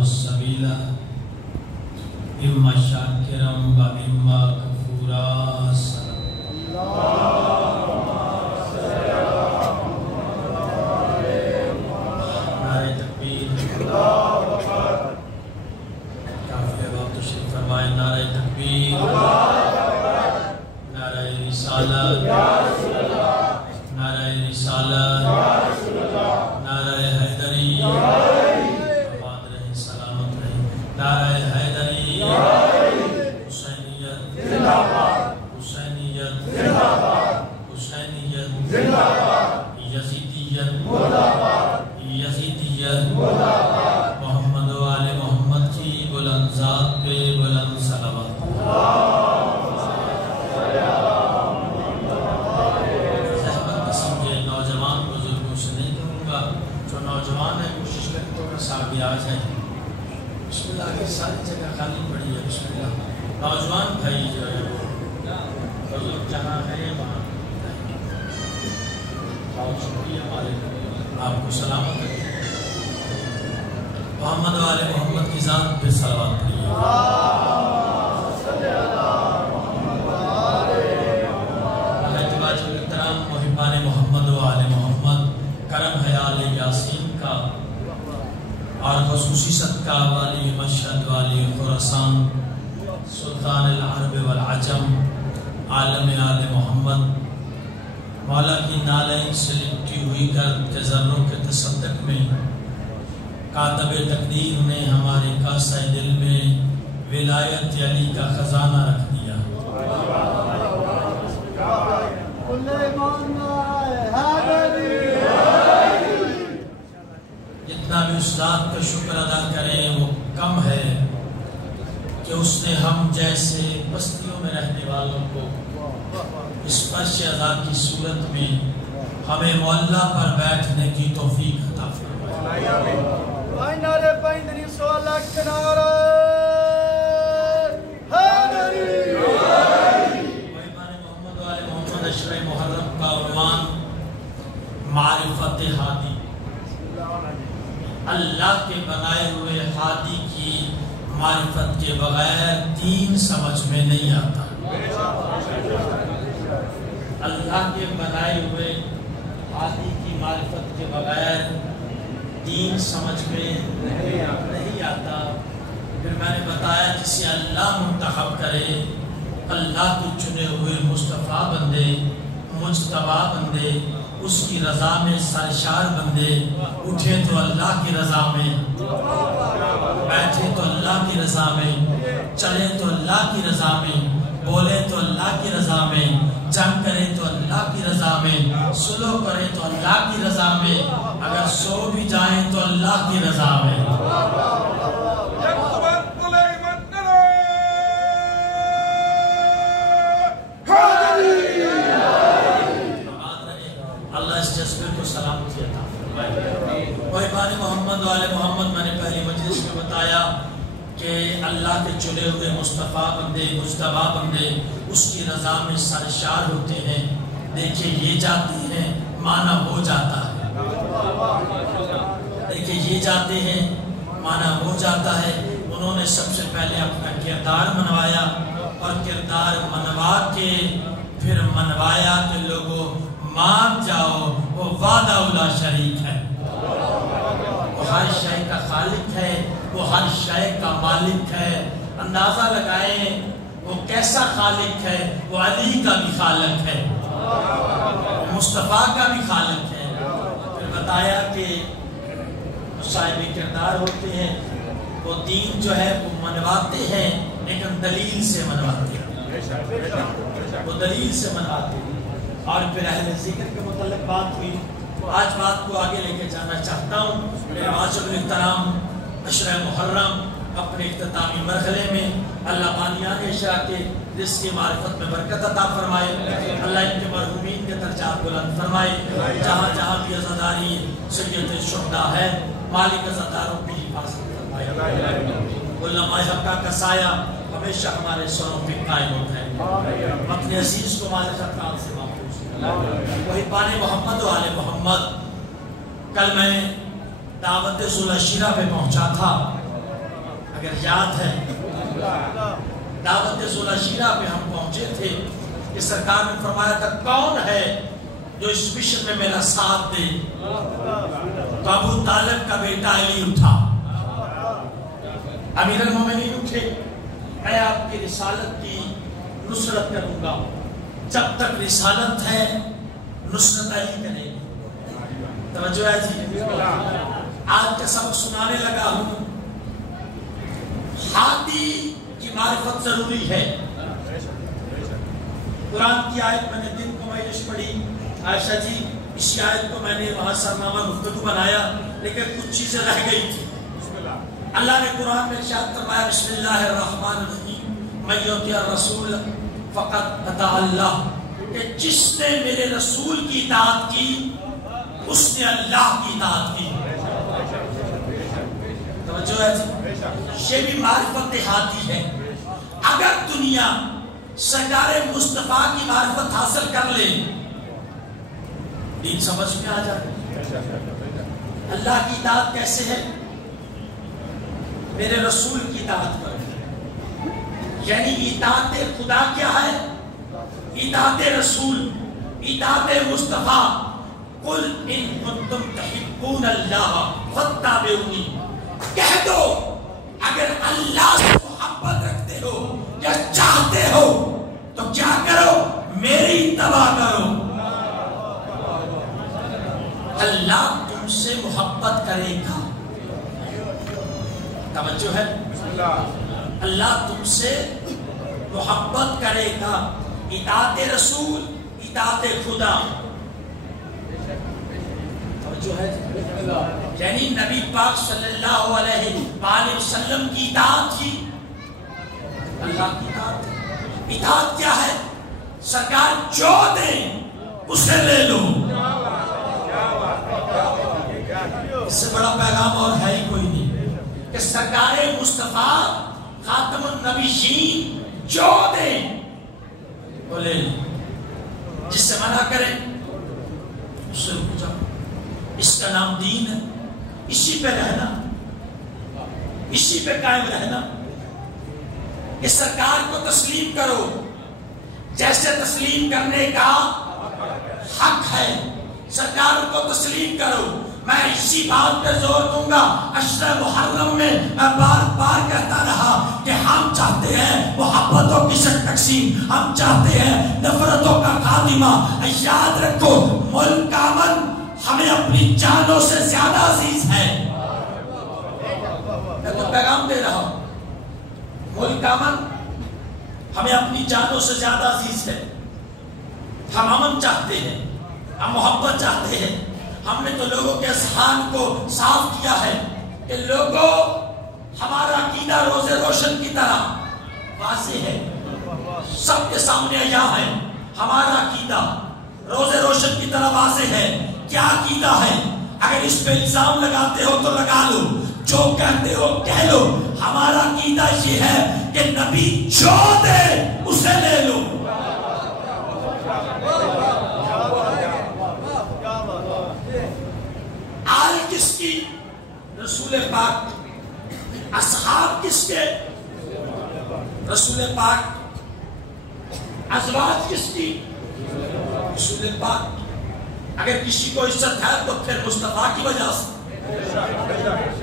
السبيل إما شاكرا وإما كفورا. نعرہ تکبیر. کافی وقت تشریف فرمائے. نعرہ تکبیر. نعرہ رسالت. نعرہ رسالت. نعرہ حیدری. آباد رہے، سلامت رہے. نعرہ حیدری. حسینیت زندہ باد. حسینیت زندہ باد. حسینیت زندہ باد. یزیدیت مرد آباد. یزیدیت مرد آباد. محمد و آل محمد کی بلند ذات پہ بلند صلوات. نوجوان ہے، کوشش کریں تو ساتھ بھی آ جائیں. بسم اللہ کی ساری جگہ خالی پڑی ہے. بسم اللہ. نوجوان بھائی جو ہے وہ جہاں ہے وہاں بہت شکریہ. مالک آپ کو سلامت رکھے. محمد و آل محمد کی ذات پہ صلوات پڑھیے. محبان محمد و آل محمد کرم ہے آل یاسین کا، اور خصوصی صدقہ والی مشہد والی خراسان سلطان العرب والعجم عالم آل محمد مولا کی نالین سے لپٹی ہوئی گرد کے ذروں کے تصدق میں کاتب تقدیر نے ہمارے کاسہ دل میں ولایت علی کا خزانہ رکھ دیا. جتنا بھی اس ذات کا شکر ادا کریں وہ کم ہے کہ اس نے ہم جیسے بستیوں میں رہنے والوں کو اس فرش عزا کی صورت میں ہمیں معلّہ پر بیٹھنے کی توفیق عطا فرمائے. نعرہ پیندری سوالہ کنارہ حیدری. محمد و آل محمد اشرِ محرم کا عنوان معرفت ہادی. اللہ کے بنائے ہوئے ہادی کی معرفت کے بغیر دین سمجھ میں نہیں آتا. اللہ کے بنائے ہوئے ہادی کی معرفت کے بغیر دین سمجھ میں نہیں آتا. پھر میں نے بتایا جسے اللہ منتخب کرے، اللہ کے چنے ہوئے مصطفیٰ بندے، مجتبی بندے، اس کی رضا میں سرشار بندے اٹھے تو اللہ کی رضا میں، بیٹھے تو اللہ کی رضا میں، چلے تو اللہ کی رضا میں، بولے تو اللہ کی رضا میں، جنگ کرے تو اللہ کی رضا میں، سلو کرے تو اللہ کی رضا میں، اگر سو بھی جائیں تو اللہ کی رضا میں. سلامتی عطا فرمائے. محبان محمد و آل محمد میں نے پہلی مجلس میں بتایا کہ اللہ کے چنے ہوئے مصطفیٰ بندے، مجتبی بندے اس کی رضا میں سرشار ہوتے ہیں. دیکھیں یہ جاتے ہیں معنی ہو جاتا ہے. دیکھیں یہ جاتے ہیں معنی ہو جاتا ہے. انہوں نے سب سے پہلے اپنا کردار منوایا، اور کردار منوا کے پھر منوایا کہ لوگوں مان جاؤ وہ وعدہ لا شریک ہے. وہ ہر شے کا خالق ہے، وہ ہر شے کا مالک ہے. اندازہ لگائیں وہ کیسا خالق ہے. وہ علی کا بھی خالق ہے، مصطفیٰ کا بھی خالق ہے. پھر بتایا کہ صاحب کردار ہوتے ہیں، وہ دین جو ہے وہ منواتے ہیں لیکن دلیل سے منواتے ہیں. وہ دلیل سے منواتے ہیں. اور پھر اہل ذکر کے متعلق بات ہوئی. آج بات کو آگے لے کے جانا چاہتا ہوں. میرے معاشر الاحترام عشرہ محرم اپنے اختتامی مرحلے میں اللہ بانیان عشرہ کے رزق معرفت میں برکت عطا فرمائے. اللہ ان کے مرحومین کے درجات بلند فرمائے. جہاں جہاں بھی عزاداری سید الشہداء ہے، مالک عزاداروں کی حفاظت فرمائے. علماء حقہ کا سایہ ہمیشہ ہمارے سروں پہ قائم ہوتا ہے. اپنے عزیز کو مالک خطرات سے محبان محمد و آل محمد. کل میں دعوت ذوالعشیرہ پہ پہنچا تھا. اگر یاد ہے دعوت ذوالعشیرہ پہ ہم پہنچے تھے کہ سرکار نے فرمایا تھا کون ہے جو اس مشن میں میرا ساتھ دے، تو ابو طالب کا بیٹا علی اٹھا، امیر المومنین اٹھے، میں آپ کی رسالت کی نصرت کروں گا، جب تک رسالت ہے نصرت علی کرے گی۔ توجہ ہے جی، آج کا سبق سنانے لگا ہوں، ہادی کی معرفت ضروری ہے۔ قرآن کی آیت میں نے دن کو مجلس پڑھی، عائشہ جی اسی آیت کو میں نے وہاں سرنامہ گفتگو بنایا، لیکن کچھ چیزیں رہ گئی تھی۔ اللہ نے قرآن میں ارشاد فرمایا بسم اللہ الرحمن الرحیم من یطیع الرسول فقد اطاع اللہ، کہ جس نے میرے رسول کی اطاعت کی اس نے اللہ کی اطاعت کی۔ توجہ ہے جی، یہ بھی معرفت ہادی ہے۔ اگر دنیا سرکار مصطفیٰ کی معرفت حاصل کر لے، دین سمجھ میں آ جائے۔ اللہ کی اطاعت کیسے ہے؟ میرے رسول کی اطاعت پر، یعنی اطاعت خدا کیا ہے؟ اطاعت رسول، اطاعت مصطفیٰ۔ قل ان کنتم تحبون اللہ فاتبعونی، کہہ دو اگر اللہ سے محبت رکھتے ہو یا چاہتے ہو تو کیا کرو؟ میری اتباع کرو۔ اللہ تم سے محبت کرے گا، توجہ ہے، اللہ تم سے محبت کرے گا۔ اطاعت رسول، اطاعت خدا، توجہ ہے، یعنی نبی پاک صلی اللہ علیہ وآلہ وسلم کی اطاعت کی اللہ کی اطاعت۔ اطاعت کیا ہے؟ سرکار جو دیں اسے لے لو، اس سے بڑا پیغام اور ہے ہی کوئی نہیں کہ سرکار مصطفیٰ خاتم النبیین جو دیں وہ لے لو، جس سے منع کریں اس سے رک جاؤ۔ اس کا نام دین ہے، اسی پہ رہنا، اسی پہ قائم رہنا۔ کہ سرکار کو تسلیم کرو جیسے تسلیم کرنے کا حق ہے، سرکار کو تسلیم کرو۔ میں اسی بات پہ زور دوں گا، عشر محرم میں بار بار کہتا رہا کہ ہم چاہتے ہیں محبتوں کی تقسیم، ہم چاہتے ہیں نفرتوں کا خاتمہ۔ یاد رکھو ملک کا امن ہمیں اپنی جانوں سے زیادہ عزیز ہے۔ میں تو پیغام دے رہا ہوں، ملک کا امن ہمیں اپنی جانوں سے زیادہ عزیز ہے۔ ہم امن چاہتے ہیں، ہم محبت چاہتے ہیں۔ ہم نے تو لوگوں کے اذہان کو صاف کیا ہے کہ لوگوں ہمارا عقیدہ روز روشن کی طرح واضح ہے، سب کے سامنے عیاں ہے۔ ہمارا عقیدہ روز روشن کی طرح واضح ہے۔ کیا عقیدہ ہے؟ اگر اس پہ الزام لگاتے ہو تو لگا لو، جو کہتے ہو کہہ لو۔ ہمارا عقیدہ یہ ہے کہ نبی جو دے اسے لے لو۔ آل کس کی؟ رسول پاک۔ اصحاب کس کے؟ رسول پاک۔ ازواج کس کی؟ رسول پاک۔ اگر کسی کو عزت ہے تو پھر مصطفیٰ کی وجہ سے۔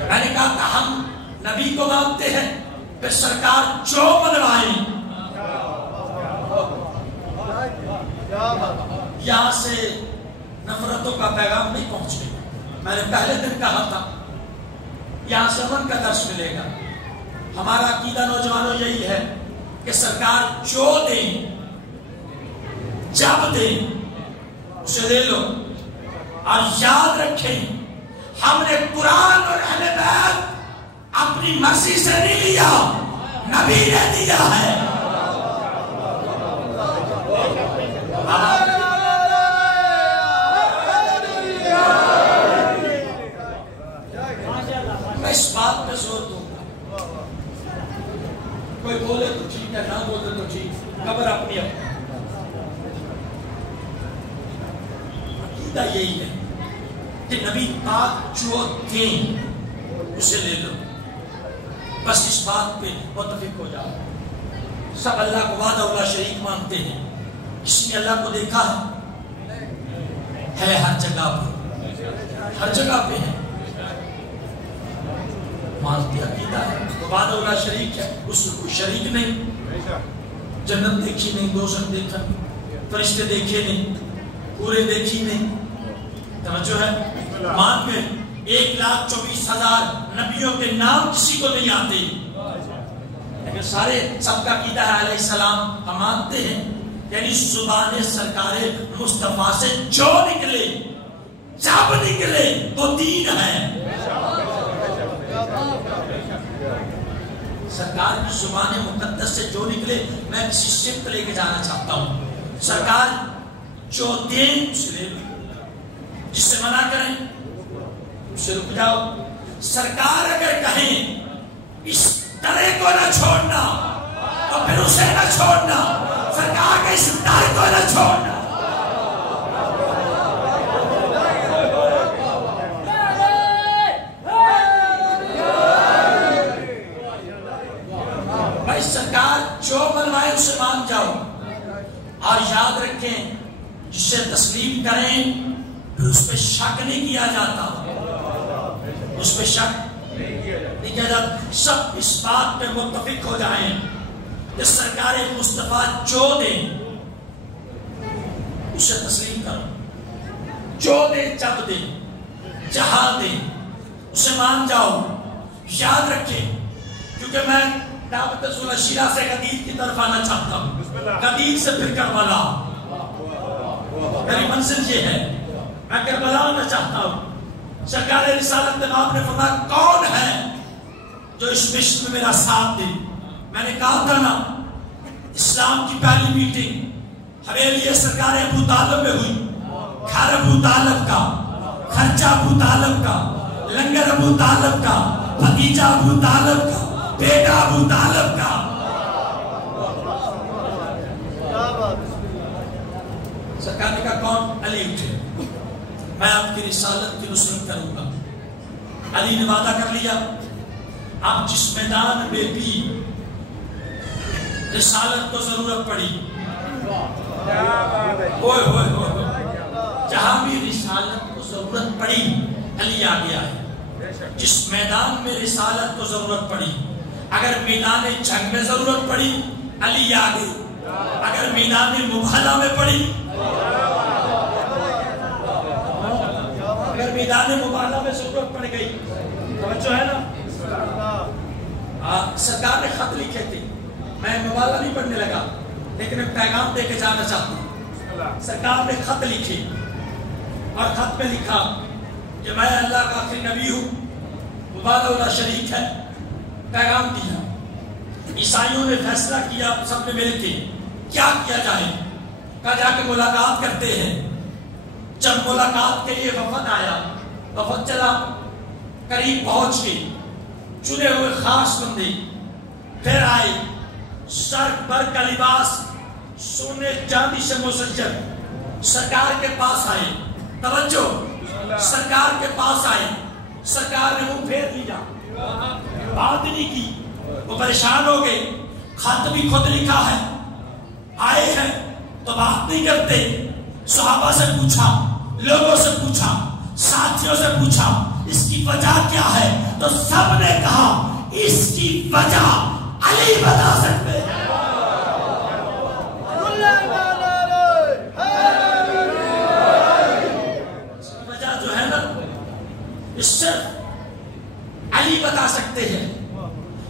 میں نے کہا کہ ہم نبی کو مانتے ہیں، پھر سرکار جو منوائیں۔ یہاں سے نفرتوں کا پیغام نہیں پہنچے گا۔ میں نے پہلے دن کہا تھا یہاں سے امن کا درس ملے گا۔ ہمارا عقیدہ نوجوانوں یہی ہے کہ سرکار جو دیں جب دیں اسے لے لو، اور یاد رکھیں ہم نے قرآن اور اہل بیت اپنی مرضی سے نہیں لیا، نبی نے دیا ہے۔ میں اس بات پہ زور دوں گا، کوئی بولے تو ٹھیک ہے، نہ بولے تو ٹھیک، خبر اپنی اپنی۔ عقیدہ یہی ہے کہ نبی پاک جو دیں اسے لے لو۔ بس اس بات پہ متفق ہو جاؤ، سب اللہ کو وحدہ لا شریک مانتے ہیں، اس نے اللہ کو دیکھا ہے ہر جگہ پہ ہے، مانتے عقیدہ ہے وحدہ لا شریک ہے، اس کو کوئی شریک نہیں، جنت دیکھی نہیں، دوزخ دیکھا، فرشتے دیکھے نہیں، پورے دیکھی نہیں، توجہ ہے، مان میں 1,24,000 نبیوں کے نام کسی کو نہیں آتے، لیکن سب کا عقیدہ ہے علیہ السلام ہم مانتے ہیں، یعنی زبان سرکار مصطفیٰ سے جو نکلے جب نکلے تو دین ہے، سرکار کی زبان مقدس سے جو نکلے، میں کسی شرک لے کے جانا چاہتا ہوں، سرکار جو دین اسے جس سے منع کریں اسے رک جاؤ، سرکار اگر کہیں اس درے کو نہ چھوڑنا تو پھر اسے نہ چھوڑنا، سرکار کے اس در کو نہ چھوڑنا، بھائی سرکار جو منوائے اسے مان جاؤ، اور یاد رکھیں جسے تسلیم کریں پھر اس پہ شک نہیں کیا جاتا، اس پہ شک نہیں کیا جاتا، سب اس بات پہ متفق ہو جائیں کہ سرکار مصطفیٰ جو دے اسے تسلیم کرو، جو دے جب دے جہاں دے اسے مان جاؤ، یاد رکھیں، کیونکہ میں دعوت رسول شیرہ سے قدیر کی طرف آنا چاہتا ہوں، قدیر سے پھر کربلا، میری منزل یہ ہے، میں کربلا آنا چاہتا ہوں، سرکار رسالت امام نے فرمایا کون ہے جو اس مشن میں میرا ساتھ دے، میں نے کہا تھا نا اسلام کی پہلی میٹنگ حویلی سرکار ابو طالب میں ہوئی، گھر ابو طالب کا، خرچہ ابو طالب کا، لنگر ابو طالب کا، بھتیجا ابو طالب کا، بیٹا ابو طالب کا، سرکار نے کہا کون؟ علی اٹھے، میں آپ کی رسالت کی نصرت کروں گا، علی نے وعدہ کر لیا، اب جس میدان میں بھی رسالت کو ضرورت پڑی، جہاں بھی رسالت کو ضرورت پڑی علی آ گیا ہے، جس میدان میں رسالت کو ضرورت پڑی، اگر میدان جنگ میں ضرورت پڑی علی آ گئی، اگر میدان مباہلہ میں پڑی، اگر میدان مباہلہ میں ضرورت پڑ گئی، توجہ ہے نا، سرکار نے خط لکھے تھے، میں مباہلہ نہیں پڑھنے لگا لیکن ایک پیغام دے کے جانا چاہتا ہوں، سرکار نے خط لکھے اور خط میں لکھا کہ میں اللہ کا آخری نبی ہوں، وحدہ لا شریک ہے، پیغام دیا، عیسائیوں نے فیصلہ کیا سب نے مل کے کیا کیا جائے، کہا جا کے ملاقات کرتے ہیں، جب ملاقات کے لیے وفد آیا، وفد چلا، قریب پہنچ کے چنے ہوئے خاص بندے پھر آئے، سر پر کا لباس سونے چاندی سے مسجد، سرکار کے پاس آئے، توجہ، سرکار کے پاس آئے، سرکار نے منہ پھیر لیا، بات نہیں کی، وہ پریشان ہو گئے، خط بھی خود لکھا ہے، آئے ہیں تو بات نہیں کرتے، صحابہ سے پوچھا، لوگوں سے پوچھا، ساتھیوں سے پوچھا اس کی وجہ کیا ہے، تو سب نے کہا اس کی وجہ علی بتا سکتے ہیں، وجہ جو ہے نا اس صرف علی بتا سکتے ہیں،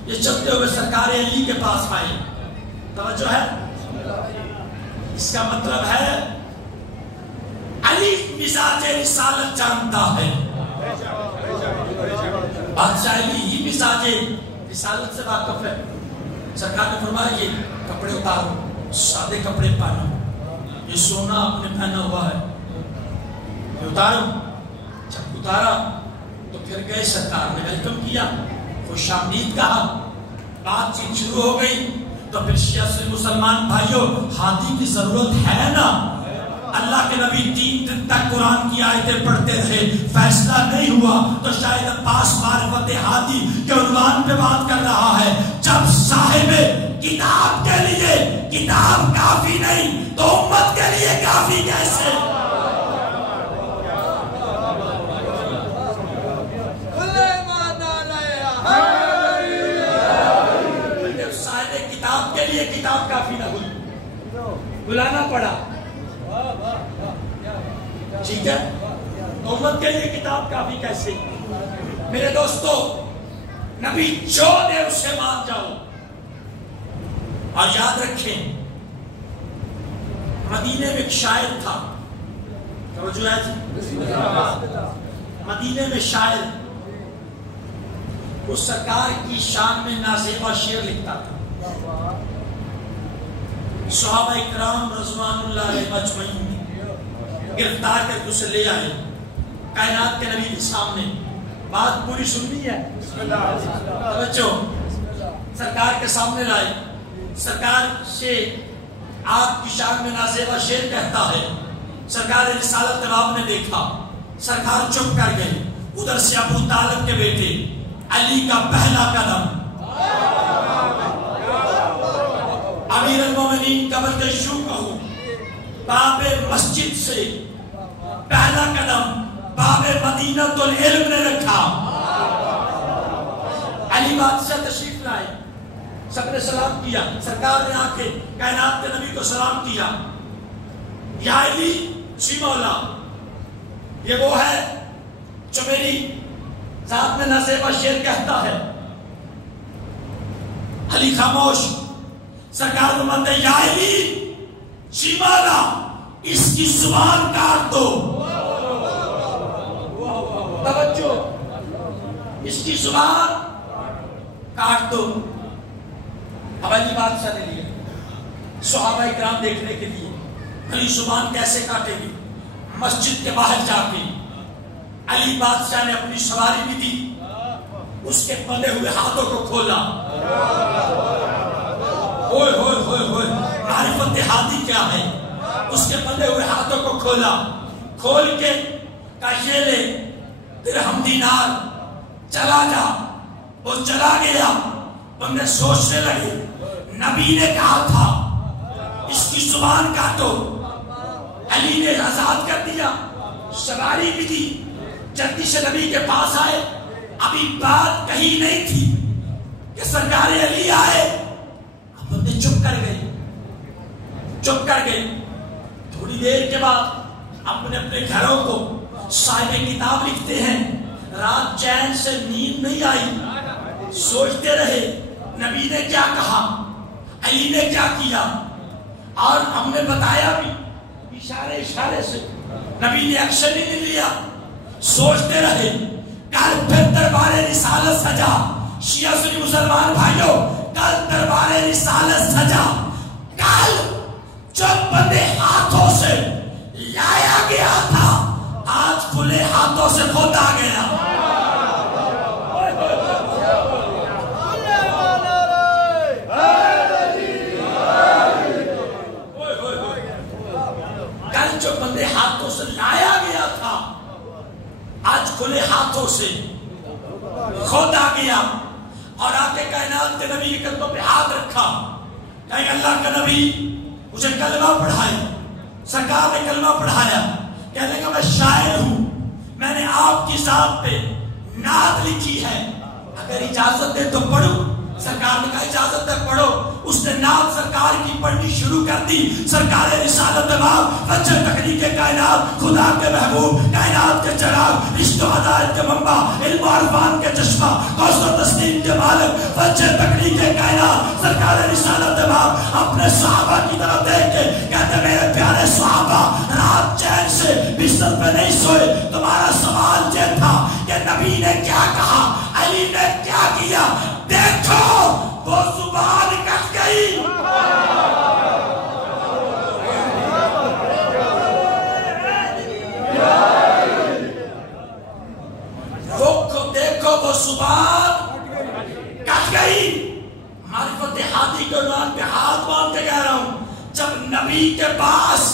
یہ چلتے ہوئے سرکار علی کے پاس آئے، توجہ ہے، اس کا مطلب ہے علی مزاج رسالت جانتا ہے، بادشاہ علی ہی مزاج رسالت سے واقف ہے، سرکار نے فرمایا یہ کپڑے اتارو، سادے کپڑے پہنو، یہ سونا آپ نے پہنا ہوا ہے یہ اتارو، جب اتارا تو پھر گئے، سرکار نے ویلکم کیا، خوش آمدید کہا، بات چیت شروع ہو گئی، تو پھر شیعہ سے مسلمان بھائیوں ہاتھی کی ضرورت ہے نا، اللہ کے نبی 3 دن تک قرآن کی آیتیں پڑھتے رہے، فیصلہ نہیں ہوا تو شاید عباس معرفت ہادی کے عنوان پہ بات کر رہا ہے. جب صاحب کتاب کے لیے کتاب کافی نہیں تو امت کے لیے کافی کیسے؟ جب صاحب کتاب کے لیے کتاب کافی نہ ہوئی، بلانا پڑا، ٹھیک ہے، تو امت کے لیے کتاب کافی کیسے؟ میرے دوستو، نبی جو دے اسے مان جاؤ. اور یاد رکھیں، مدینے میں ایک شاعر تھا، توجہ ہے جی، مدینے میں شاعر اس سرکار کی شان میں نازیبا شعر لکھتا تھا. صحابہ اکرام رضوان اللہ علیہ مجمعین گرفتار کر کے اسے لے آئے کائنات کے نبی کے سامنے. بات پوری سننی ہے، توجہ، سرکار کے سامنے لائے. سرکار سے آپ کی شان میں نازیبا شعر کہتا ہے. سرکار رسالت نواب نے دیکھا، سرکار چپ کر گئے. ادھر سے ابو طالب کے بیٹے علی کا پہلا قدم، امیر المومنین قبر کے شو کہوں، باب مسجد سے پہلا قدم باب مدینۃ العلم نے رکھا. علی بادشاہ تشریف لائے، سب نے سلام کیا. سرکار نے آ کے کائنات کے نبی کو سلام کیا. یا علی، جی مولا، یہ وہ ہے جو میری ذات میں نازیبا شعر کہتا ہے. علی خاموش. سرکار فرماتے ہیں، یا علی، جی مولا، اس کی زبان کاٹ دو. توجہ، اس کی زبان کاٹ دو. اب علی بادشاہ نے لیا صحابہ اکرام دیکھنے کے لیے علی زبان کیسے کاٹے گی. مسجد کے باہر جا کے علی بادشاہ نے اپنی سواری بھی دی، اس کے بندھے ہوئے ہاتھوں کو کھولا. ہوئے ہوئے ہوئے ہوئے، معرفت ہادی کیا ہے؟ اس کے بندھے ہوئے ہاتھوں کو کھولا. کھول کے کہا، یہ لے درہم دینار، چلا جا. وہ چلا گیا. بندے سوچنے لگے، نبی نے کہا تھا اس کی زبان کاٹو. علی نے آزاد کر دیا، سواری بھی دی. جلدی سے نبی کے پاس آئے. ابھی بات کہی نہیں تھی کہ سرکار علی آئے. اب بندے چپ کر گئے، چپ کر گئے. تھوڑی دیر کے بعد اپنے اپنے گھروں کو صاحب کتاب لکھتے ہیں. رات چین سے نیند نہیں آئی، سوچتے رہے نبی نے کیا کہا، علی نے کیا کیا. اور ہم نے بتایا بھی اشارے اشارے سے، نبی نے ایکشن ہی نہیں لیا. سوچتے رہے. کل پھر دربار رسالت سجا. شیعہ سنی مسلمان بھائیوں، کل دربار رسالت سجا. کل جو بندے ہاتھوں سے لایا گیا تھا، آج کھلے ہاتھوں سے خود آ گیا. کل جو بندے ہاتھوں سے لایا گیا تھا، آج کھلے ہاتھوں سے خود آ گیا. اور آ کے کائنات کے نبی کے قدموں پہ ہاتھ رکھا. کہ اللہ کا نبی مجھے کلمہ پڑھائے. سرکار نے کلمہ پڑھایا. کہنے لگا، میں شاعر ہوں، میں نے آپ کی ذات پہ نعت لکھی ہے، اگر اجازت دے تو پڑھوں. سرکار نے کہا اجازت ہے، پڑھو. اس نے نعت سرکار کی پڑھنی شروع کر دی. سرکار رسالت امام وجہ تخلیق کائنات، خدا کے محبوب، کائنات کے چراغ، عشق و ہدایت کے منبع، علم و عرفان کے چشمہ، غوث و تسلیم کے مالک، وجہ تخلیق کائنات، سرکار رسالت امام اپنے صحابہ کی طرف دیکھ کے کہتے، میرے پیارے صحابہ، رات چین سے بستر پہ نہیں سوئے. تمہارا سوال یہ تھا کہ نبی نے کیا کہا، علی نے کیا کیا. دیکھو وہ زبان کٹ گئی. دیکھو وہ زبان کٹ گئی. معرفت ہادی کے عنوان پہ ہاتھ باندھ کے کہہ رہا ہوں، جب نبی کے پاس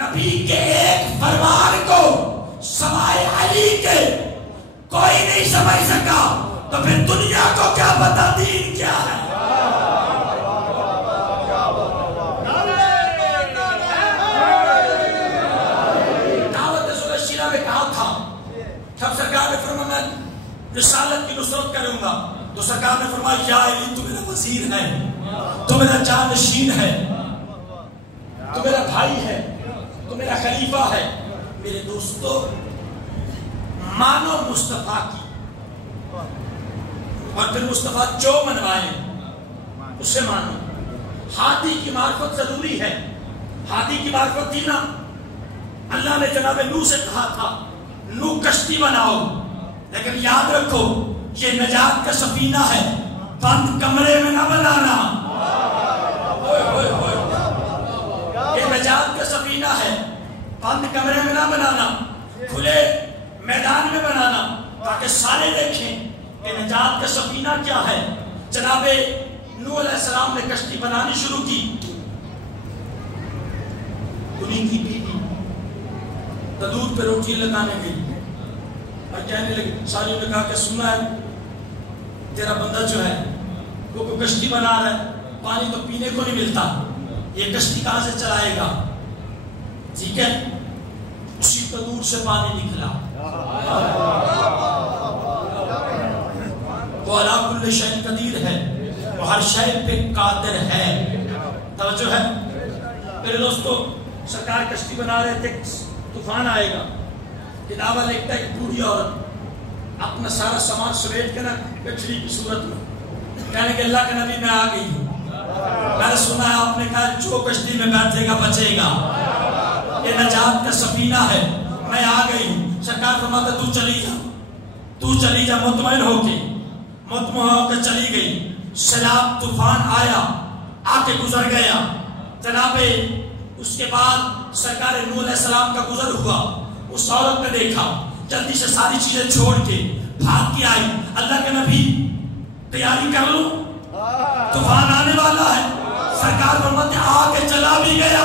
نبی کے ایک فرمان کو سوائے علی کے کوئی نہیں سمجھ سکا، تو پھر دنیا کو کیا پتا دین کیا ہے؟ دعوت رسول شیرہ میں کہا تھا، جب سرکار نے فرمایا رسالت کی نصرت کروں گا، تو سرکار نے فرمایا یا علی تو میرا وزیر ہے، تو میرا جانشین ہے، تو میرا بھائی ہے، تو میرا خلیفہ ہے۔ میرے دوستو، مانو مصطفیٰ کی، اور پھر مصطفیٰ جو منوائے اسے مانو۔ ہادی کی معرفت ضروری ہے۔ ہادی کی معرفت تھی نا، اللہ نے جناب نوح سے کہا تھا نوح کشتی بناؤ، لیکن یاد رکھو یہ نجات کا سفینہ ہے، بند کمرے میں نہ بنانا۔ یہ نجات کا سفینہ ہے، بند کمرے میں نہ بنانا، کھلے میدان میں بنانا، تاکہ سارے دیکھیں کہ نجات کا سفینہ کیا ہے۔ جناب نوح علیہ السلام نے کشتی بنانی شروع کی، انہیں کی بیوی تندور پہ روٹی لگانے گئی اور کہنے لگی، ساریوں نے کہا کہ سننا ہے تیرا بندہ جو ہے وہ کشتی بنا رہا ہے، پانی تو پینے کو نہیں ملتا، یہ کشتی کہاں سے چلائے گا؟ ٹھیک ہے، اسی تندور سے پانی نکلا۔ وہ علی کل شیء قدیر ہے، وہ ہر شے پہ قادر ہے۔ توجہ ہے میرے دوستو، سرکار کشتی بنا رہے تھے، طوفان آئے گا، کتابہ لکھتا ہے کہ بوڑھی عورت اپنا سارا سامان سمیٹ کے نا کچھلی کی صورت میں کہنے کہ اللہ کے نبی میں آ گئی ہوں، میں نے سنا ہے آپ نے کہا جو کشتی میں بیٹھے گا بچے گا، یہ نجات کا سفینہ ہے، میں آ گئی ہوں۔ سرکار فرماتا تو چلی جا، تو چلی جا، مطمئن ہو کے چلی گئی۔ سیلاب طوفان آیا، آ کے گزر گیا۔ جناب اس کے بعد سرکار نوح علیہ السلام کا گزر ہوا، اس عورت نے دیکھا، جلدی سے ساری چیزیں چھوڑ کے بھاگ کے آئی، اللہ کے نبی تیاری کر لوں، طوفان آنے والا ہے۔ سرکار فرماتے آ کے چلا بھی گیا،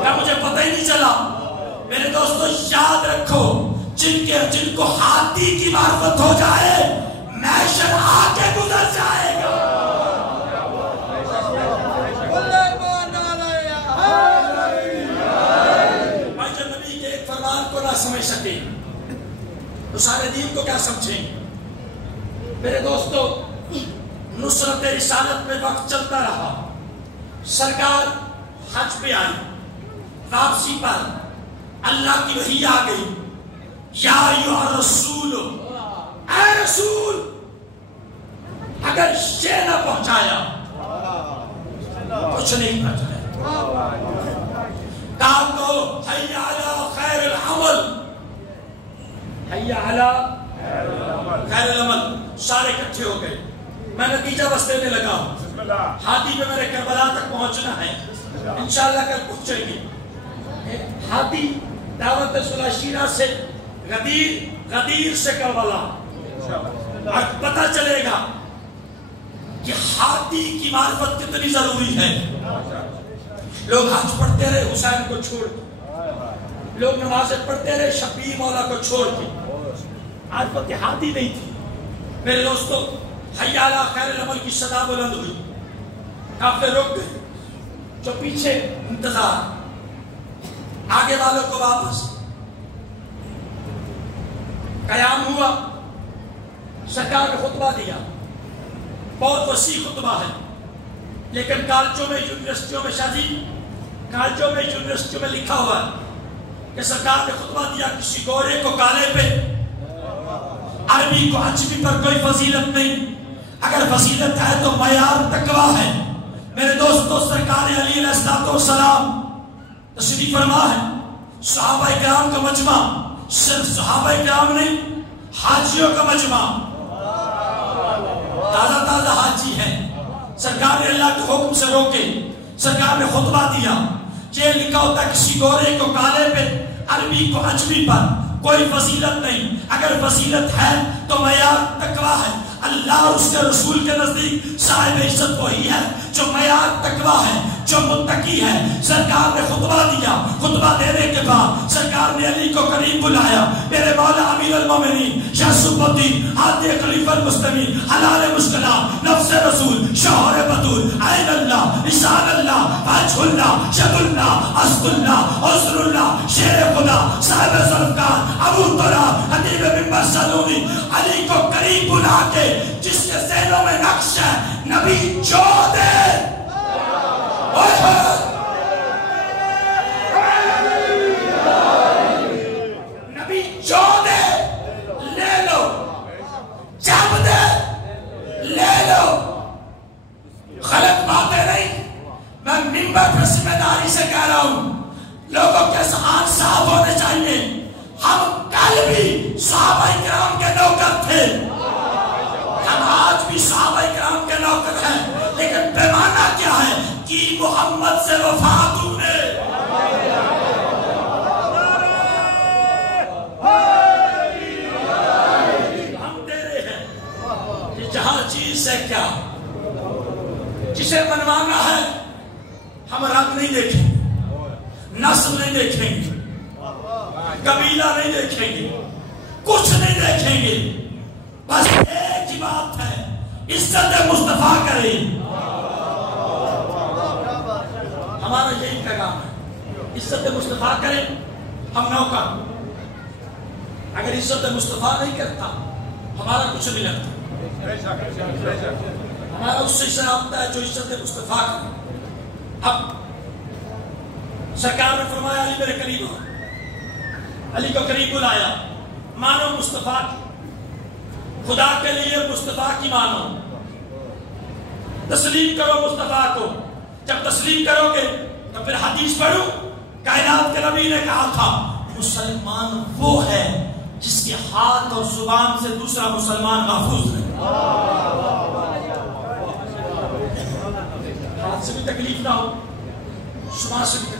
کیا مجھے پتہ ہی نہیں چلا؟ میرے دوستو یاد رکھو، جن کو ہاتھی کی معرفت ہو جائے محشر آ کے گزر جائے گا۔ بھائی جب نبی کے ایک فرمان کو نہ سمجھ سکے تو سارے دین کو کیا سمجھیں؟ میرے دوستو، نصرت رسالت میں وقت چلتا رہا، سرکار حج پہ آئی، واپسی پر اللہ کی وحی آ گئی، یا ایھا رسول، اے رسول اگر یہ نہ پہنچایا کچھ نہیں پہنچایا، کام کو حی علی خیر العمل، حی علی خیر العمل، سارے اکٹھے ہو گئے۔ میں نتیجہ بس دینے لگا ہوں، ہاتھی پہ میرے کربلا تک پہنچنا ہے، انشاءاللہ کل پہنچے گی۔ ہاتھی دعوت رسول شیرہ سے غدیر سے کربلا، اور پتہ چلے گا کہ ہاتھی کی معرفت کتنی ضروری ہے۔ لوگ حج پڑھتے رہے حسین کو چھوڑ کے، لوگ نمازیں پڑھتے رہے شفیع مولا کو چھوڑ کے، معرفت ہاتھی نہیں تھی۔ میرے دوستو، حی علی خیر العمل کی صدا بلند ہوئی، کافلے رک گئے، جو پیچھے انتظار، آگے والوں کو واپس، قیام ہوا، سرکار نے خطبہ دیا، بہت وسیع خطبہ ہے، لیکن کالجوں میں یونیورسٹیوں میں کالجوں میں یونیورسٹیوں میں لکھا ہوا ہے کہ سرکار نے خطبہ دیا، کسی گورے کو کالے پہ، عربی کو عجمی پر کوئی فضیلت نہیں، اگر فضیلت ہے تو معیار تقویٰ ہے۔ میرے دوستو، سرکار علی علیہ السلام تشریف فرما ہے، صحابہ کرام کا مجمع، صرف صحابہ کرام نہیں، حاجیوں کا مجمع، تازہ حاجی ہیں، سرکار نے اللہ کے حکم سے روکے، سرکار نے خطبہ دیا، یہ لکھا ہوتا کسی گورے کو کالے پہ، عربی کو عجمی پر کوئی فضیلت نہیں، اگر فضیلت ہے تو معیار تقویٰ ہے۔ اللہ اور اس کے رسول کے نزدیک صاحب عزت وہی ہے جو معیار تقویٰ ہے، جو متقی ہے۔ سرکار نے خطبہ دیا، خطبہ دینے کے بعد سرکار نے علی کو قریب بلایا، میرے مولا امیر المومنین شاہ صف الدین ہادی خلیفہ المسلمین، حلال مشکلہ، نفس رسول، شوہر بطول، عین اللہ، لسان اللہ، وجہ اللہ، شد اللہ، اسد اللہ، عذر اللہ، شیر خدا، صاحب ذوالفقار، ابو تراب، خطیب منبر سالونی، علی کو قریب بلا کے جس کے ذہنوں میں نقش ہے نبی جو دے، نبی جو دے لے لو، جب دے لے لو، غلط باتیں نہیں۔ میں منبر پر ذمہ داری سے کہہ رہا ہوں، لوگوں کے ذہن صاف ہونے چاہیے۔ ہم کل بھی صحابہ کرام کے نوکر تھے، ہم آج بھی صحابہ کرام کے نوکر ہیں، لیکن پیمانہ کیا ہے کہ محمد سے وفا تو نے۔ ہم تیرے ہیں، یہ جہاں چیز سے کیا جسے منوانا ہے، ہم رنگ نہیں دیکھیں گے، نسل نہیں دیکھیں گے، قبیلہ نہیں دیکھیں گے، کچھ نہیں دیکھیں گے، بس ایک ہی بات ہے، عزت مصطفیٰ کریں۔ ہمارا یہی پیغام ہے، عزت مصطفیٰ کریں، ہم نوکر۔ اگر عزت مصطفیٰ نہیں کرتا ہمارا کچھ نہیں لگتا، ہمارا اس سے رابطہ ہے جو عزت مصطفیٰ کرے۔ اب سرکار نے فرمایا علی میرے قریب ہو، علی کو قریب بلایا، مانو مصطفیٰ کی، خدا کے لیے مصطفیٰ کی مانو، تسلیم کرو مصطفیٰ کو۔ جب تسلیم کرو گے تو پھر حدیث پڑھو، کائنات کے نبی نے کہا تھا مسلمان وہ ہے جس کے ہاتھ اور زبان سے دوسرا مسلمان محفوظ رہے، ہاتھ سے بھی تکلیف نہ ہو، زبان سے بھی تکلیف۔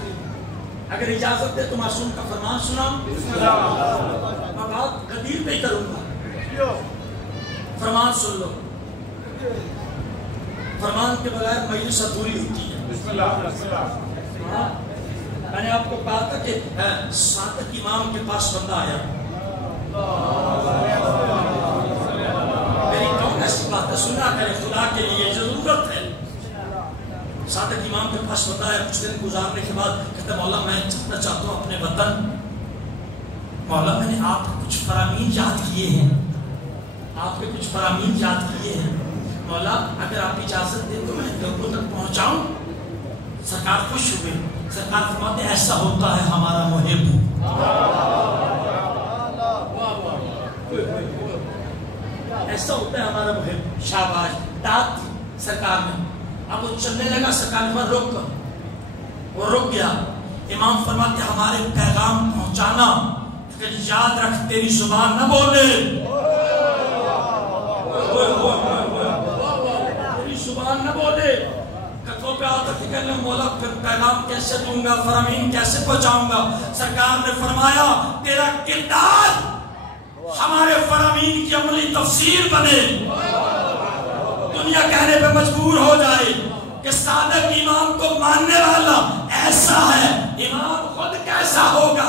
اگر اجازت دے تو معصوم کا فرمان سناؤں، میں بات غدیر پہ ہی کروں گا، فرمان سن لو۔ فرمان کے بغیر مجلس ادھوری ہوتی ہے۔ میں نے آپ کو کہا تھا کہ صادق امام کے پاس بندہ آیا، میری کون ایسی بات ہے سنا کرے، خدا کے لیے ضرورت ہے۔ صادق امام کے پاس بندہ ہے، کچھ دن گزارنے کے بعد کہتا مولا میں جانا چاہتا ہوں اپنے وطن، مولا میں نے آپ کے کچھ فرامین یاد کیے ہیں، آپ کے کچھ فرامین یاد کیے ہیں، مولا اگر آپ اجازت دیں تو میں لوگوں تک پہنچاؤں۔ سرکار خوش ہوئے، سرکار فرماتے ایسا ہوتا ہے ہمارا محب، ایسا ہوتا ہے ہمارا محب۔ شاباش، داد تھی سرکار نے۔ اب وہ چلنے لگا، سرکار نے رک، وہ رک گیا۔ امام فرماتے ہمارے پیغام پہنچانا، یاد رکھ تیری زبان نہ بولے، تیری زبان نہ بولے۔ کتھوں پہ آتا کہ کہنے مولا پھر پیغام کیسے دوں گا، فرامین کیسے پہنچاؤں گا؟ سرکار نے فرمایا تیرا کردار ہمارے فرامین کی عملی تفسیر بنے، دنیا کہنے پہ مجبور ہو جائے کہ صادق امام کو ماننے والا ایسا ہے، امام خود کیسا ہوگا۔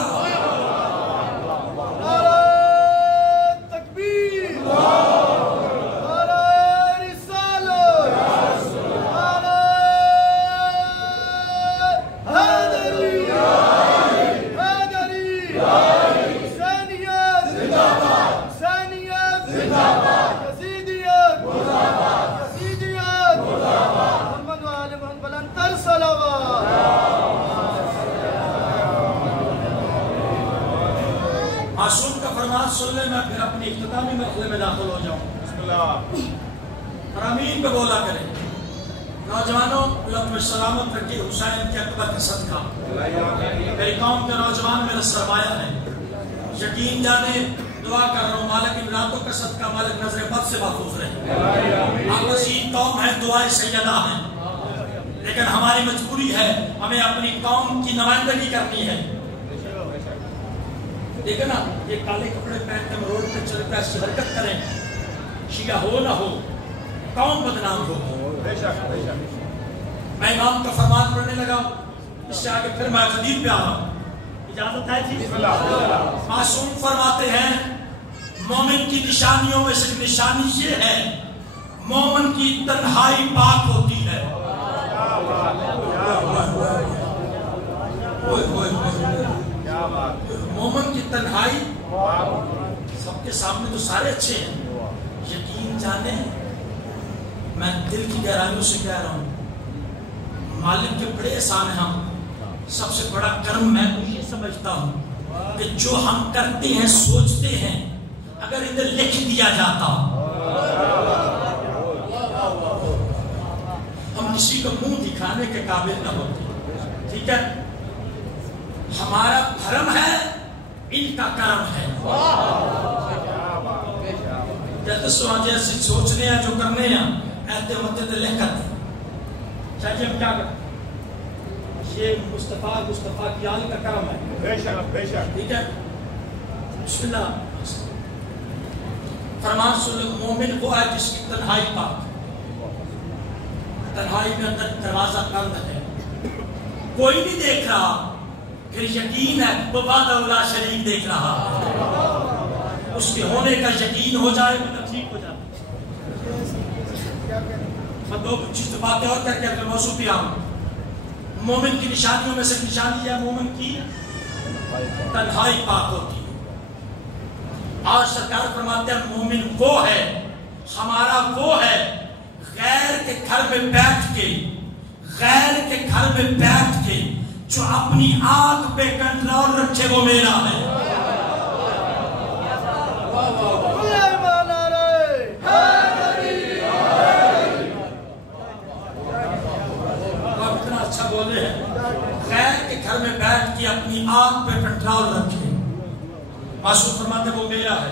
معصوم کا فرمان سن لے، میں پھر اپنی اختتامی مرحلے میں داخل ہو جاؤں۔ فرامین پہ بولا کریں، نوجوانوں اللہ تمہیں سلامت رکھے، حسین کے اکبر کا صدقہ، میری قوم کے نوجوان میرا سرمایہ ہے، یقین جانے دعا کر رہا ہوں مالک ان راتوں کا صدقہ مالک نظر بد سے محفوظ رہے۔ آپ وسیع قوم ہے، دعائے سیدہ ہیں، لیکن ہماری مجبوری ہے، ہمیں اپنی قوم کی نمائندگی کرنی ہے۔ دیکھیں نا یہ کالے کپڑے پہن کے ہم روڈ پہ چلتے ایسی حرکت کریں، شیعہ ہو نہ ہو قوم بدنام ہو. میں امام کا فرمان پڑھنے لگا. اس سے آگے پھر میں حدیث پہ آ رہا ہوں. اجازت ہے جی؟ معصوم فرماتے ہیں مومن کی نشانیوں میں سے نشانی یہ ہے مومن کی تنہائی پاک ہوتی ہے. مومن کی تنہائی سب کے سامنے تو سارے اچھے ہیں. یقین جانے میں دل کی گہرائیوں سے کہہ رہا ہوں مالک کے بڑے احسان ہیں. ہم سب سے بڑا کرم میں یہ سمجھتا ہوں کہ جو ہم کرتے ہیں سوچتے ہیں اگر ادھر لکھ دیا جاتا ہم کسی کو منہ دکھانے کے قابل نہ ہوتے. ٹھیک ہے ہمارا بھرم ہے ان کا کرم ہے. جیسے سوچنے ہیں جو کرنے ہیں ایتے ہوتے تو لکھ کرتے چاہیے ہم کیا کرتے. یہ مصطفیٰ کی آل کا کرم ہے. بے شک. ٹھیک ہے بسم اللہ. فرمان سن مومن وہ ہے جس کی تنہائی پاک. تنہائی میں اندر دروازہ بند ہے کوئی نہیں دیکھ رہا پھر یقین ہے وہ وحدہ لا شریک دیکھ رہا ہے. اس کے ہونے کا یقین ہو جائے تو ٹھیک ہو جائے. میں دو چیز باتیں اور کر کے اپنے موضوع پہ آؤں. مومن کی نشانیوں میں سے نشانی ہے مومن کی تنہائی پاک ہوتی ہے. آج سرکار فرماتے ہیں مومن وہ ہے ہمارا وہ ہے غیر کے گھر میں بیٹھ کے جو اپنی آنکھ پہ کنٹرول رکھے وہ میرا ہے. آپ اتنا اچھا بولے ہیں غیر کے گھر میں بیٹھ کے اپنی آنکھ پہ کنٹرول رکھے. معصوم فرماتے وہ میرا ہے.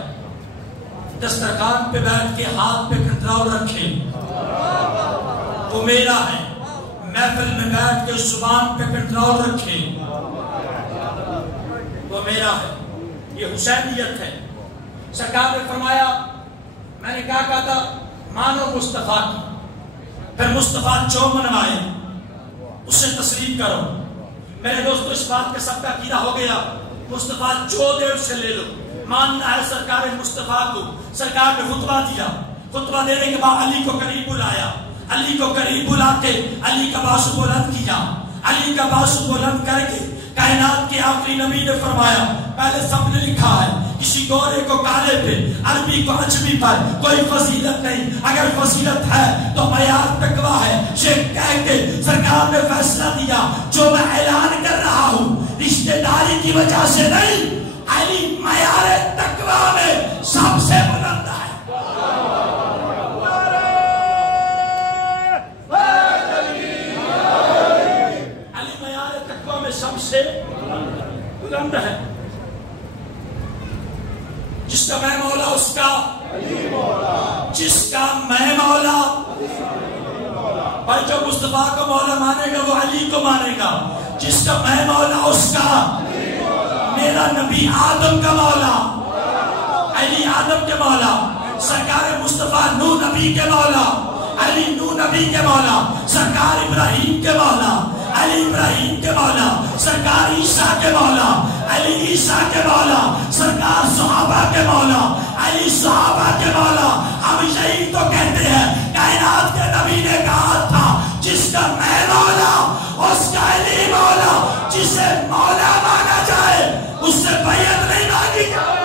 دسترخوان پہ بیٹھ کے ہاتھ پہ کنٹرول رکھے وہ میرا ہے. محفل میں بیٹھ کے زبان پہ کنٹرول رکھے وہ میرا ہے. یہ حسینیت ہے. سرکار نے فرمایا میں نے کیا کہا تھا مانو مصطفیٰ کی پھر مصطفیٰ جو منوائے اسے تسلیم کرو. میرے دوستو اس بات کا سب کا عقیدہ ہو گیا مصطفیٰ جو دے اس سے لے لو. ماننا ہے سرکار مصطفیٰ کو. سرکار نے خطبہ دیا. خطبہ دینے کے بعد علی کو قریب بلایا. علی کو قریب بلا کے علی کا بازو بلند کیا. علی کا بازو بلند کر کے کائنات کے آخری نبی نے فرمایا پہلے سب نے لکھا ہے کسی گورے کو کالے پہ عربی کو عجمی پر کوئی فضیلت نہیں. اگر فضیلت ہے تو معیار تقویٰ ہے. یہ کہہ کے سرکار نے فیصلہ دیا جو میں اعلان کر رہا ہوں رشتہ داری کی وجہ سے نہیں علی معیار تقویٰ میں سب سے بلند ہے. علی معیار تقویٰ میں سب سے بلند ہے. جس کا میں مولا اس کا جس کا میں مولا اور جو مصطفیٰ کو مولا مانے گا وہ علی کو مانے گا. جس کا میں مولا اس کا میرا نبی آدم کا مولا علی آدم کے مولا. سرکار مصطفیٰ نو نبی کے مولا علی نو نبی کے مولا. سرکار ابراہیم کے مولا علی ابراہیم کے مولا. سرکار عیسیٰ کے مولا علی عیسیٰ کے مولا. سرکار صحابہ کے مولا علی صحابہ کے مولا. ہم یہی تو کہتے ہیں کائنات کے نبی نے کہا تھا جس کا میں مولا اس کا علی مولا. جسے مولا مانا جائے اس سے بیعت نہیں مانگی جائے.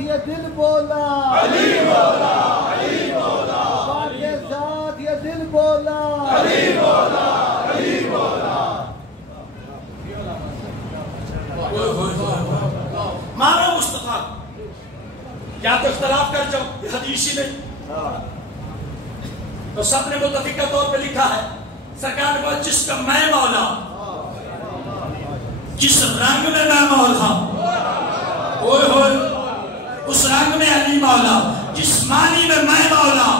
یہ دل بولا علی مولا علی مولا. باپ کے ساتھ یہ دل بولا علی مولا علی مولا. مانو مصطفیٰ کیا تو اختلاف کر جاؤ یہ حدیثی نہیں تو سب نے متفقہ طور پہ لکھا ہے. سرکار نے کہا جس کا میں مولا جس رنگ میں میں مولا اس رنگ میں علی مولا، جس معنی میں میں مولا.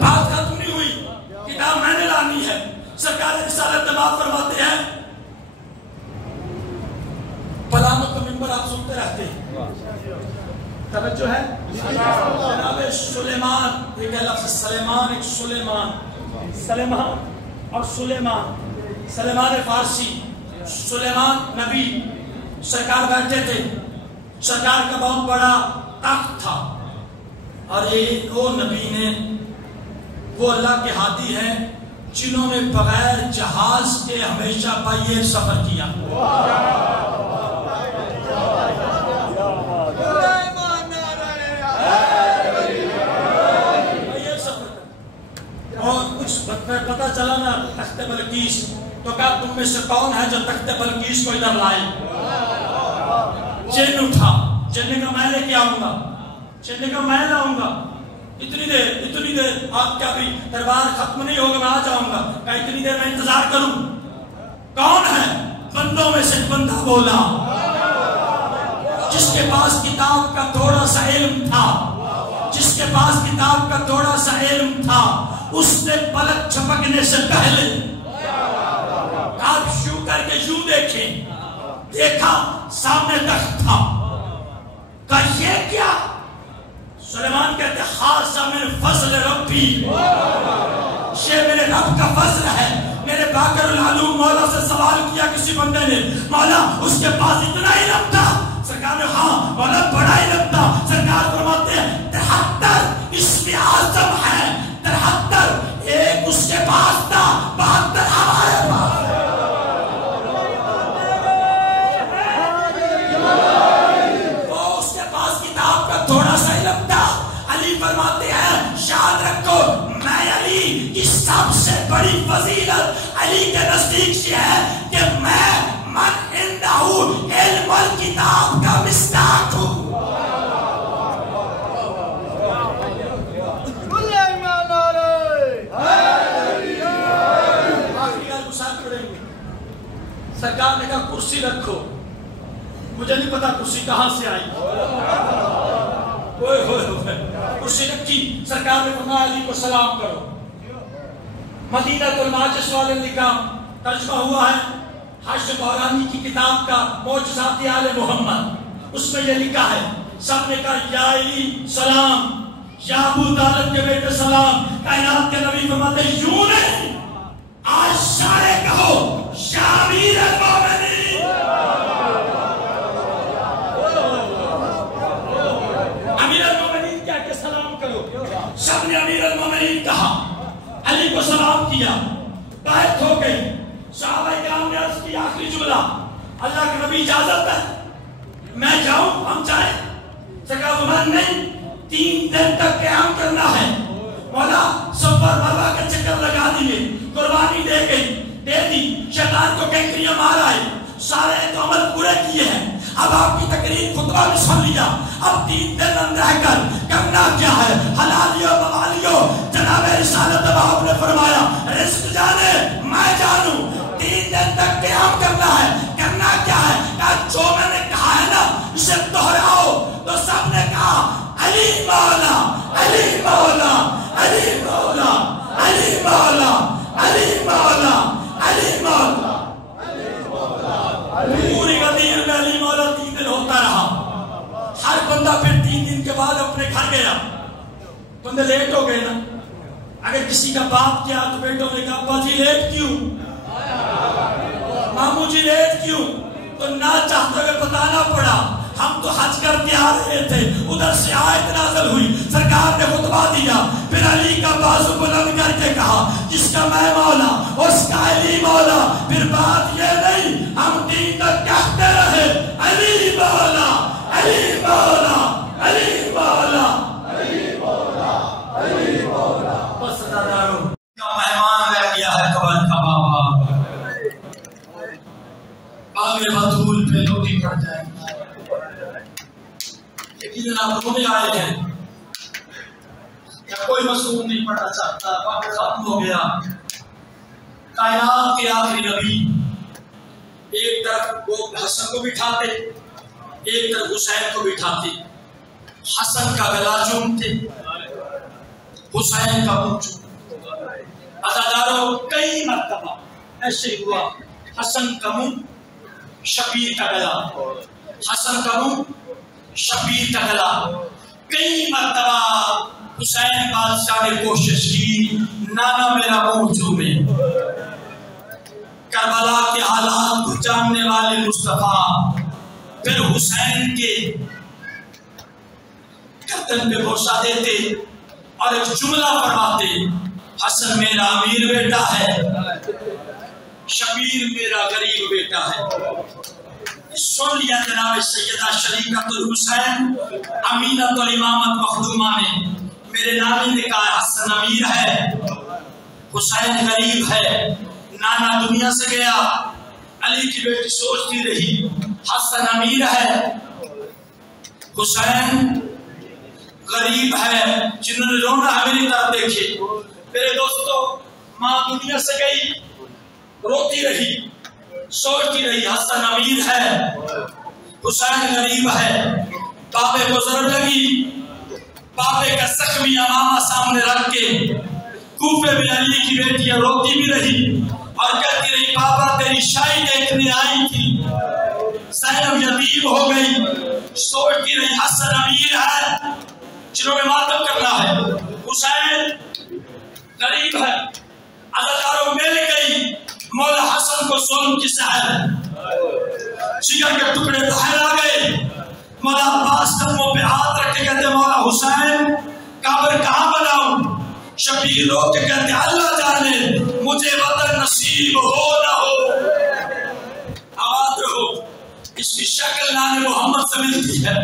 بات ختم نہیں ہوئی، کتاب میں نے لانی ہے. سرکار رسالت نماز فرماتے ہیں، پلانوں کا منبر آپ سنتے رہتے ہیں، توجہ ہے. جناب سلیمان، ایک لفظ سلیمان، ایک سلیمان، سلیمان اور سلیمان. سلیمان فارسی، سلیمان نبی. سرکار بیٹھے تھے، سرکار کا بہت بڑا تخت تھا، اور ایک وہ نبی نے، وہ اللہ کے ہادی ہیں جنہوں نے بغیر جہاز کے ہمیشہ پائے سفر کیا. اور کچھ پتہ چلا نا تخت بلقیس، تو کہا تم میں سے کون ہے جو تخت بلقیس کو ادھر لائے؟ چین اٹھا، چین کا میں لے کے آؤں گا، چین کا میں لاؤں گا. اتنی دیر آپ کا بھی دربار ختم نہیں ہوگا، میں آ جاؤں گا. کہا اتنی دیر میں انتظار کروں. کون ہے؟ بندوں میں سے بندہ بولا جس کے پاس کتاب کا تھوڑا سا علم تھا، جس کے پاس کتاب کا تھوڑا سا علم تھا. اس نے پلک چھپکنے سے پہلے آپ شو کر کے یوں دیکھیں، دیکھا سامنے تخت تھا. کہا یہ کیا؟ سلیمان کہتے خاصہ من فضل ربی، یہ میرے رب کا فضل ہے. میرے باقر العلوم مولا سے سوال کیا کسی بندے نے، مولا اس کے پاس اتنا علم تھا؟ سرکار نے ہاں مولا بڑا علم تھا. سرکار فرماتے ہیں 73 اسم اعظم ہے، 73 ایک اس کے پاس تھا، 72 ہمارے پاس. تھوڑا سا علم تھا. علی فرماتے ہیں یاد رکھو میں علی کی سب سے بڑی فضیلت علی کے نزدیک یہ ہے کہ میں من عنده علم الکتاب کا مصداق ہوں. سرکار نے کہا کرسی رکھو. مجھے نہیں پتا کرسی کہاں سے آئی. کرسی رکھی. سرکار نے فرمایا علی کو سلام کرو. مدینہ الماجس والے لکھا، ترجمہ ہوا ہے حاشم بورانی کی کتاب کا معجزات آل محمد. اس میں یہ لکھا ہے سب نے کہا یا علی سلام، یا ابو طالب کے بیٹے سلام. کائنات کے نبی فرماتے ہیں یوں نہیں، آج سارے کہو یا امیر المومنین. سب نے امیر المومنین کہا. علی کو سلام کیا، بیعت ہو گئی. صحابہ کرام نے عرض کی آخری جملہ، اللہ کے نبی اجازت ہے میں جاؤں، ہم جائیں؟ سرکار فرمایا نہیں، 3 دن تک قیام کرنا ہے. مولا سفر مروا کا چکر لگا دیے، قربانی دے گئی، دے دی. شیطان کو کنکریاں مار آئے، سارے تو عمل پورے کیے ہیں. اب آپ کی تقریر خطبہ بھی سن لیا. اب 3 دن رہ کر کرنا کیا ہے؟ حلالیو موالیو. جناب رسالت آپ نے فرمایا رزق جانے میں جانوں. 3 دن تک قیام کرنا ہے. کرنا کیا ہے؟ کہا جو میں نے کہا ہے نا اسے دہراؤ. تو سب نے کہا علی مولا، علی مولا، علی مولا، علی مولا، علی مولا، علی مولا. پوری غدیر میں علی مولا 3 دن ہوتا رہا. ہر بندہ پھر 3 دن کے بعد اپنے گھر گیا. بندے لیٹ ہو گئے نا. اگر کسی کا باپ کیا تو بیٹوں نے کہا ابا جی لیٹ کیوں، مامو جی لیٹ کیوں؟ تو نہ چاہتے ہوئے بتانا پڑا ہم تو حج کر کے آ رہے تھے. ادھر سے آیت نازل ہوئی، سرکار نے خطبہ دیا. پھر علی کا بازو بلند کر کے کہا جس کا میں مولا اس کا علی مولا. پھر بات یہ نہیں ہم 3 تک کہتے رہے علی مولا، علی مولا، علی مولا، علی مولا، علی مولا. بس دادارو کا مہمان رہ گیا ہے قبر کا بابا. آگے بطول پہ لوٹی پڑ جائے گی. لیکن آپ رونے آئے ہیں یا کوئی مصروف نہیں پڑھنا چاہتا. وقت ختم ہو گیا. کائنات کے آخری نبی ایک طرف وہ حسن کو بٹھاتے، ایک طرف حسین کو بٹھاتے. حسن کا گلا چومتے، حسین کا منہ چومتے۔ عزاداروں کئی مرتبہ ایسے ہوا، حسن کا منہ شبیر کا گلا، حسن کا منہ شبیر کا گلا۔ کئی مرتبہ حسین بادشاہ نے کوشش کی نانا میرا منہ چومے۔ کربلا کے حالات کو جاننے والے مصطفیٰ پھر حسین کے گردن پہ بوسہ دیتے اور ایک جملہ فرماتے، حسن میرا امیر بیٹا ہے، شبیر میرا غریب بیٹا ہے۔ سن لیا جناب سیدہ شریکۃ الحسین امینۃ الامامت مخدومہ نے، میرے نامی نے کہا حسن امیر ہے، حسین غریب ہے، نانا دنیا سے گیا، علی کی بیٹی سوچتی رہی حسن امیر ہے، حسین غریب ہے۔ جنہوں نے رونا ہے میری طرف دیکھے، میرے دوستو، ماں دنیا سے گئی، روتی رہی، سوچتی رہی حسن امیر ہے، حسین غریب ہے۔ بابے کو ضرب لگی، بابے کا زخمی امامہ سامنے رکھ کے کوفے میں علی کی بیٹیاں روتی بھی رہی اور کہتی رہی بابا تیری شاہی دیکھنے آئی تھی، زینب یتیم ہو گئی۔ سوچتی رہی حسن امیر ہے، جنہوں نے ماتم کرنا ہے، حسین غریب ہے۔ عزاداروں مل گئی مولا حسن کو ظلم کی سہر، جگر کے ٹکڑے باہر آ گئے۔ مولا عباس قدموں پہ ہاتھ رکھ کے کہتے مولا حسین قبر کہاں بناؤں؟ شبیر رو کے کہتے اللہ جانے مجھے وطن نصیب ہو نہ ہو۔ آباد رہو۔ اس کی شکل نانے محمد سے ملتی ہے،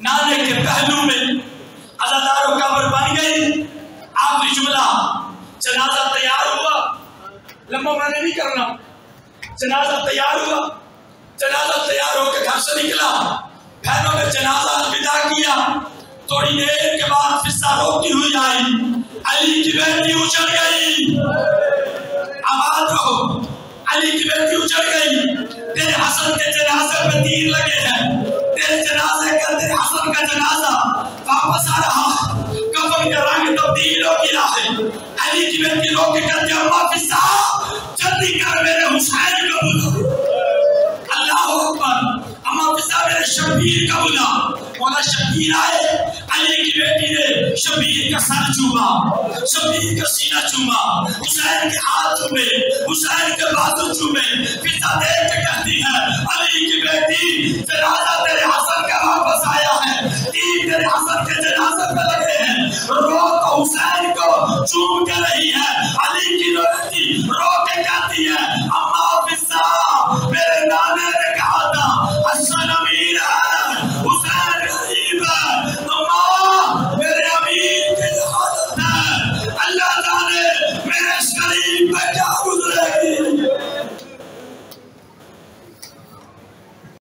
نانے کے پہلو میں۔ عزاداروں قبر بن گئی۔ آخری جملہ، جنازہ تیار ہوا، لمبا میں نے نہیں کرنا، جنازہ تیار ہوا، جنازہ تیار ہو کے گھر سے نکلا، بہنوں نے جنازہ الوداع کیا۔ تھوڑی دیر کے بعد فضا روتی ہوئی آئی، علی کی بیٹی اچھل گئی۔ آباد رہو۔ علی کی بیٹی اچھل گئی، تیرے حسن کے جنازے پہ تیر لگے ہیں، تیرے جنازے کا، تیرے حسن کا جنازہ واپس آ رہا، کفن کا رنگ تبدیل ہو گیا ہے۔ علی کی بیٹی رو کے کہتے اماں فضا جلدی کر میرے حسین کو بلا۔ اللہ اکبر۔ اماں فضا میرے شبیر کا بلا۔ مولا شبیر آئے، علی کی بیٹی نے شبیر کا سر چوما، شبیر کا سینہ چوما، حسین کے ہاتھ چومے، حسین کے بازو چومے۔ فضا دیکھ کے کہتی ہے علی کی بیٹی جنازہ تیرے حسن کا واپس آیا ہے، تیر تیرے حسن کے جنازے پہ لگے ہیں۔ رو تو حسین کو چوم کے رہی ہے، علی کی بیٹی رو کے کہتی ہے